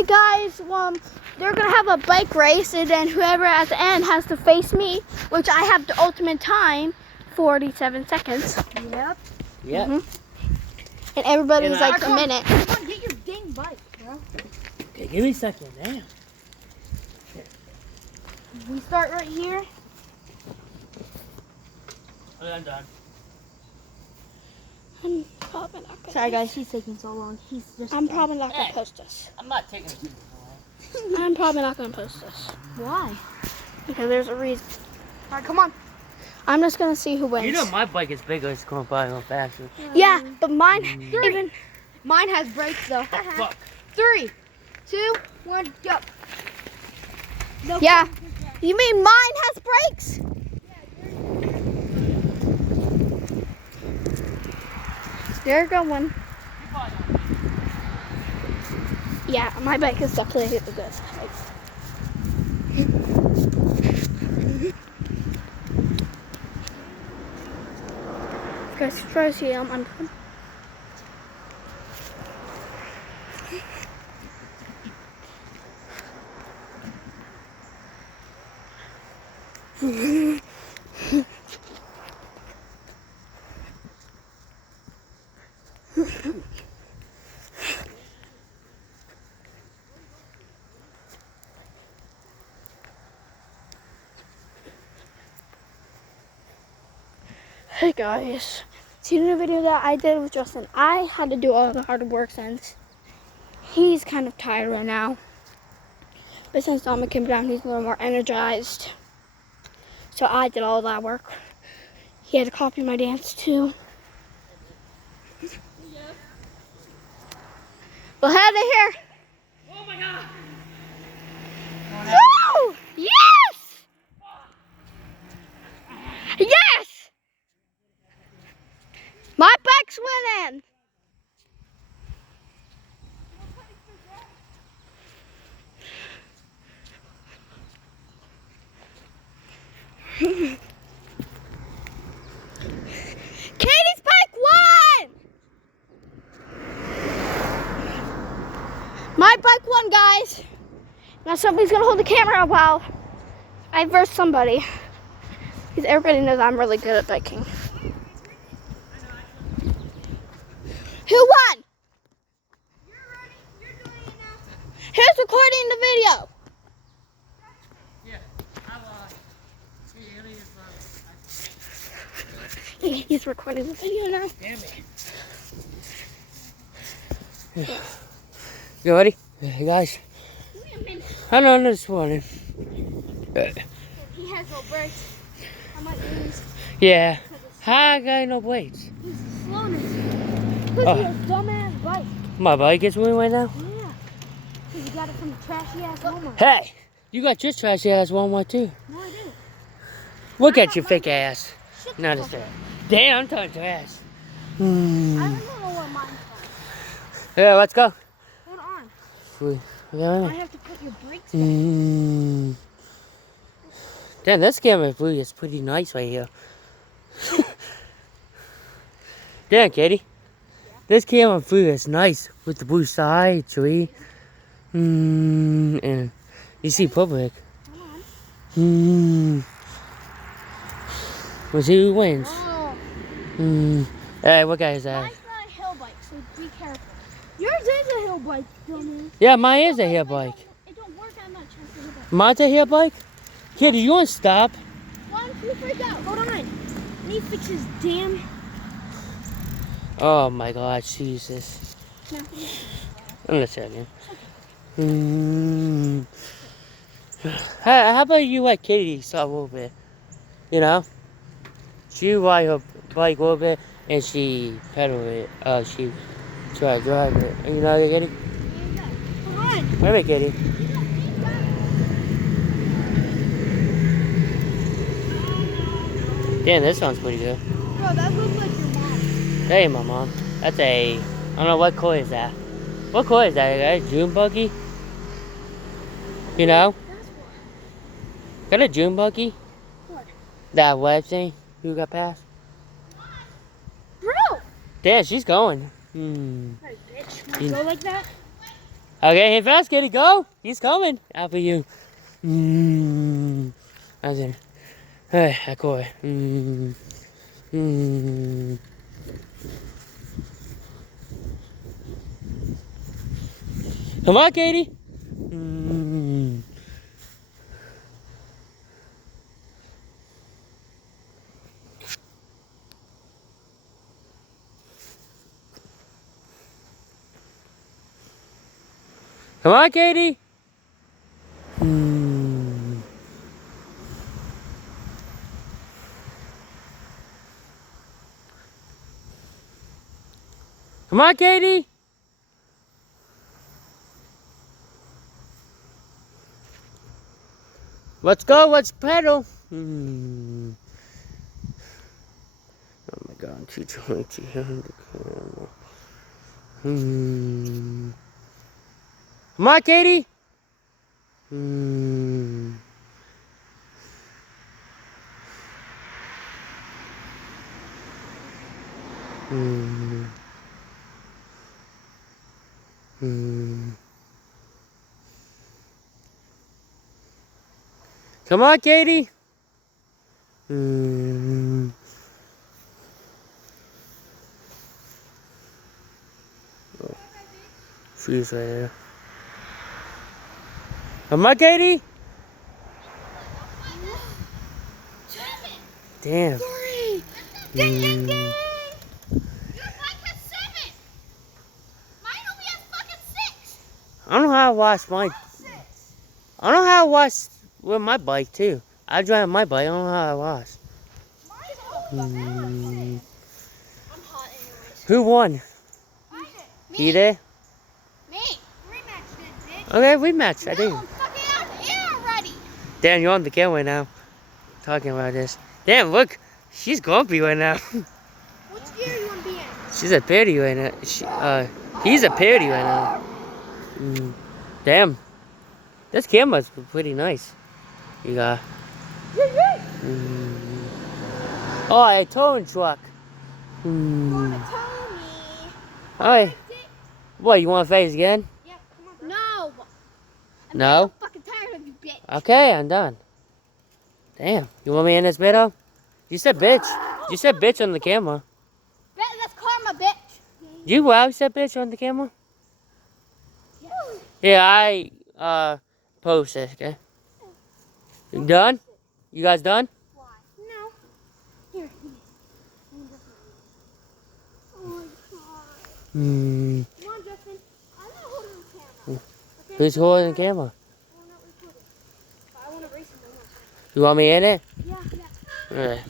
Okay, guys. They're gonna have a bike race, and then whoever at the end has to face me, which I have the ultimate time, 47 seconds. Yep. Yep. And everybody's like a minute. Come on, get your dang bike, bro. Okay, give me a second now. We start right here. I'm done. I'm probably not gonna. Sorry, guys, he's taking so long. I'm probably not gonna post this. I'm not taking too long. I'm probably not gonna post this Why? because there's a reason. All right, come on. I'm just gonna see who wins. You know my bike is bigger, it's going by a little faster. Yeah, but mine even. Mine has brakes though. Fuck. 3, 2, 1, go. No, Yeah. You mean mine has brakes? You're going. Yeah, my bike is definitely the good side. Guys, try to see I'm Hey guys, see the video that I did with Justin? I had to do all the hard work since he's kind of tired right now. But since Dominic came down, he's a little more energized. So I did all that work. He had to copy my dance too. Well, head of here. Oh my god! Woo! Yes! Yes! My bike's winning. Katie's bike won! My bike won, guys. Now somebody's gonna hold the camera while I verse somebody. Because everybody knows I'm really good at biking. Who won? You're ready. You're doing it now. Who's recording the video? Yeah, I lied. He's recording the video now. Damn it. You ready? Hey guys. I don't know this morning. He has no brakes. I might lose. Yeah. I got no blades. He's slowness. Because Oh. he has dumbass bike. My bike is winning right now? Yeah. Because he got it from the trashy ass Walmart. Hey! You got your trashy ass Walmart too. No, I didn't. Look at your fake ass. Shut the Not fuck as that. up. Damn, I'm talking trash. I don't know where mine's from. Yeah, let's go. Hold on. Yeah. I have to put your brakes back. Damn, this camera blue is pretty nice right here. Damn, Katie. This camera blue is nice with the blue side, tree. And you see public. We'll see who wins. Oh. Hey, what guy is that? Mine's not a hill bike, so be careful. Yours is a hill bike, dumbass. Yeah, mine is a hair bike. It don't work that much as a hill bike. Mine's a hair bike? Katie, you want to stop? Why don't you freak out? Hold on. I need to fix his damn... Oh my god, Jesus. No. I'm not saying. How about you let Katie stop a little bit? You know? She ride her bike a little bit and she pedal it. She try to drive it. And you know what, Katie? Hold on. Wait a minute, Katie. Damn, this sounds pretty good. Bro, that looks like your mom. Hey, my mom. That's a... I don't know, what color is that? What color is that, guys? June buggy? You know? Got a June buggy? What? That web thing? Who got past? Bro! Damn, she's going. Hey, bitch. Wanna go like that? Okay, hey, fast, Kitty, go. He's coming after you. As in, hey, I call it. Come on, Katie. Come on, Katie. Come on, Katie. Let's go. Let's pedal. Oh my God, I'm too trying to hear the camera. Come on, Katie. Come on, Katie. She's right there. Come on, Katie. Damn. Sorry. Ding, ding, ding. Mm. Your bike has 7. Mine only has fucking 6. I don't know how to wash my. Mine has 6. I don't know how to wash with my bike too. I drive my bike. I don't know how to wash. Mine's only I'm hot anyways. Who won? I did. He did. Me. Rematch did, bitch. Okay, we matched. I No, think. I'm fucking out of here already. Dan, you're on the camera now, talking about this. Damn, look, she's grumpy right now. Which gear you want to be in? She's a party right now. He's a party right now. Damn, this camera's pretty nice. You got. Oh, a towing truck. You want to tell me? Alright. What, you want to face again? Yeah, come on. No. No? I'm fucking tired of you, bitch. Okay, I'm done. Damn, you want me in this video? You said bitch. You said bitch on the camera. That's karma, bitch. You said bitch on the camera? Yeah, I post it, okay? You done? You guys done? Why? No. Here. Oh my god. Come on, Justin. I'm not holding the camera. Okay? Who's holding the camera? I want to record it. But I want to race him one more time. You want me in it? Yeah. Alright.